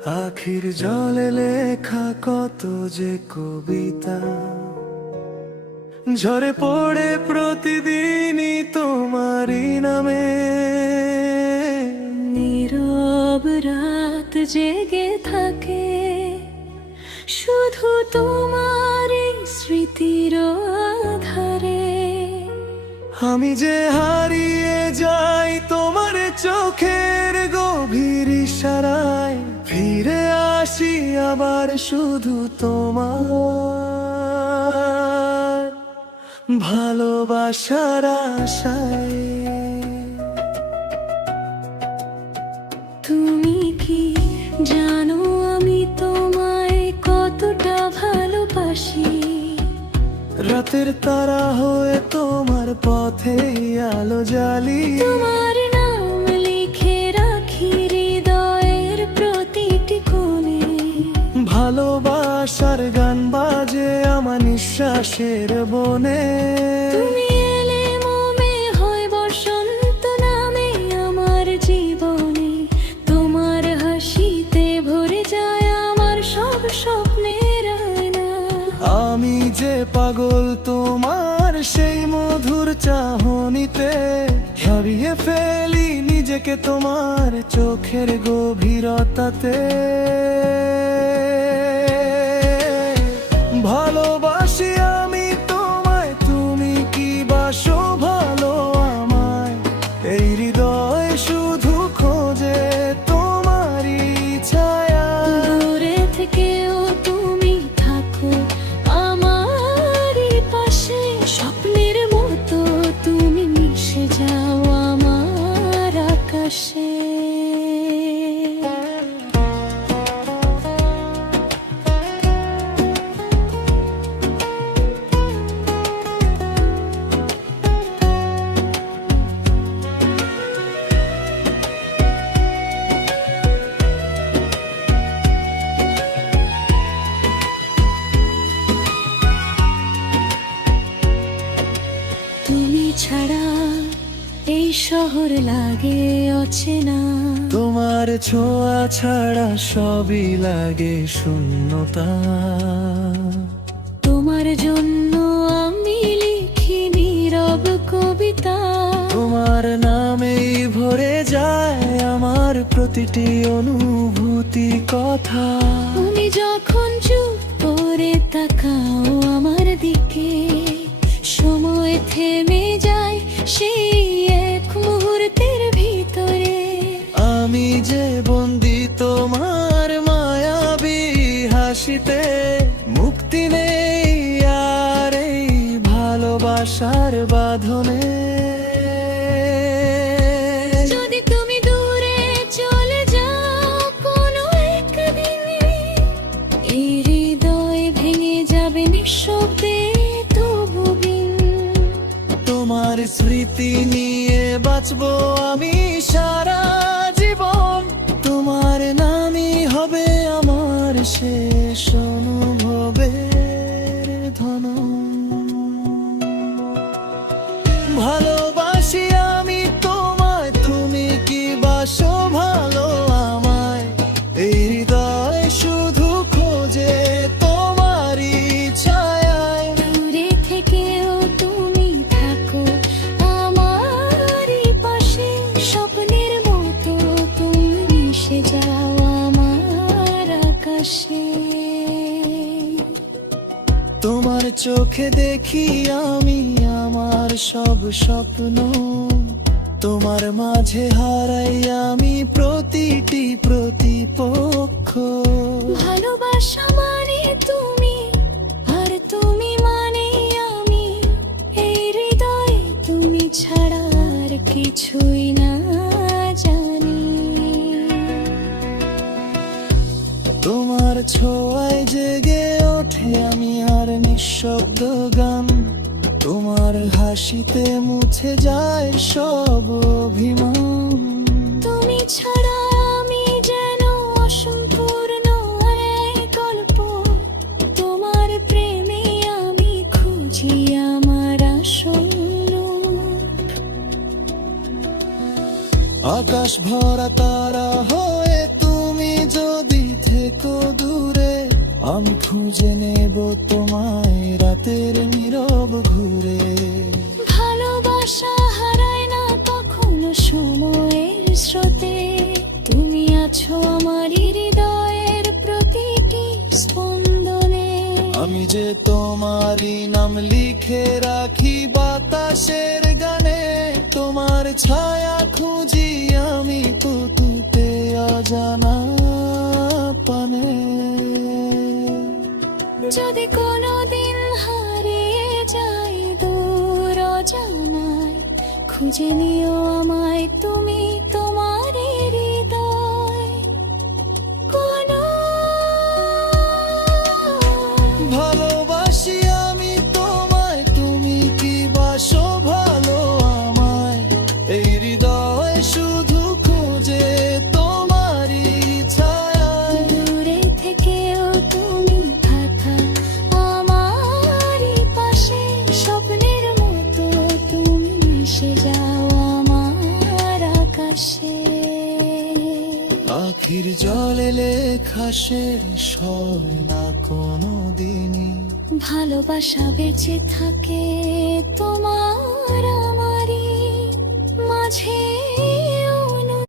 আখির জলে লেখা কত যে কবিতা ঝরে পড়ে প্রতিদিনই তোমারই নামে। নীরব রাত জেগে থাকে শুধু তোমার স্মৃতির আধারে। আমি যে হারিয়ে যাই তোমার চোখের গভীর ইশারায়, ফিরে আসি আবার শুধু তোমার ভালোবাসার আশায়। তুমি কি জানো আমি তোমায় কতটা ভালোবাসি? রাতের তারা হয়ে তোমার পথে আলো জ্বালি, তোমার নাম লিখে রাখি হৃদয়ের প্রতিটি কোণে। ভালোবাসার গান বাজে আমার নিঃশ্বাসের বনে। তুমি এলে মোমে হয় বসন্ত নামে আমার জীবনে। তোমার হাসিতে ভরে যায় আমার সব স্বপ্নের আয়না। আমি যে পাগল তোমার সেই মধুর চাহনিতে, হারিয়ে ফেলি নিজেকে তোমার চোখের গভীরতাতে। ভালোবাসি আমি তোমায়, তুমি কি বাসো ভালো আমায়? এই হৃদয় শুধু খোঁজে তোমারই ছায়া। দূরে থেকেও তুমি থাকো আমারই পাশে। স্বপ্নের মতো তুমি মিশে যাও আমার আকাশে। তুমি ছাড়া এই শহর লাগে অচেনা। তোমার ছোঁয়া ছাড়া সবই লাগে শূন্যতা। তোমার জন্য আমি লিখি নীরব কবিতা। তোমার নামেই ভরে যায় আমার প্রতিটি অনুভূতি কথা। তুমি যখন চুপ করে তাকাও আমার দিকে, সময় থেমে যায় সেই এক মুহূর্তের ভিতরে। আমি যে বন্দি তোমার মায়াবী হাসিতে, মুক্তি নেই আর এই ভালোবাসার বাঁধনে। যদি তুমি দূরে চলে যাও কোনো একদিনে, এই হৃদয় ভেঙে যাবে নিঃশব্দে তবু বিন। তোমার স্মৃতি নিয়ে বাঁচবো আমি সারা জীবন। তোমার নামই হবে আমার শেষ অনুভবের ধন। ভালোবাসি আমি তোমায়, তুমি কি বাসো ভালো আমায়? এই হৃদয় শুধু খোঁজে তোমারই ছায়ায়। দূরে থেকেও তুমি থাকো আমারই পাশে। স্বপ্নের মতো তুমি মিশে যাও আমার আকাশে। তোমার চোখে দেখি আমি আমার সব স্বপ্ন। তোমার মাঝে হারাই আমি প্রতিটি প্রতিপক্ষ। ভালোবাসা মানে তুমি আর তুমি মানে আমি। এই হৃদয়ে তুমি ছাড়া আর কিছুই না জানি। তোমার ছোঁয়ায় জেগে ওঠে আমি আর নিঃশব্দ গান। তোমার হাসিতে মুছে যায় সব অভিমান। তুমি ছাড়া আমি যেন অসম্পূর্ণ আর এক গল্প। তোমার প্রেমে আমি খুঁজি আমার আসল। আকাশ ভরা তারা হয়ে তুমি যদি খুঁজে নেব তোমায় রাতের নীরব ঘুরে। ভালোবাসা হারায় না কখনো সময়ের স্রোতে, তুমি আছো আমার হৃদয়ের প্রতিটি স্পন্দনে। আমি যে তোমারই নাম লিখে রাখি বাতাসের গানে, তোমার ছায়া খুঁজি আমি কুতুতে অজানা পানে। যদি কোনোদিন হারিয়ে যাই দূর অজানায়, খুঁজে নিও আমায় তুমি তোমার হৃদয় কোনো। ভালোবাসি আমি তোমায়, তুমি কি বাসো ভালো আমায়? এই হৃদয় শুধু খুঁজে তোমারই ছায়ায়। দূরে থেকেও তুমি থাকা আমারই পাশে, স্বপ্নের মতো তুমি মিশে যাও আমার আকাশে। আখির জলে লেখা শেষ হয় না কোনো দিনই, ভালোবাসা বেঁচে থাকে তোমার আমারই মাঝে।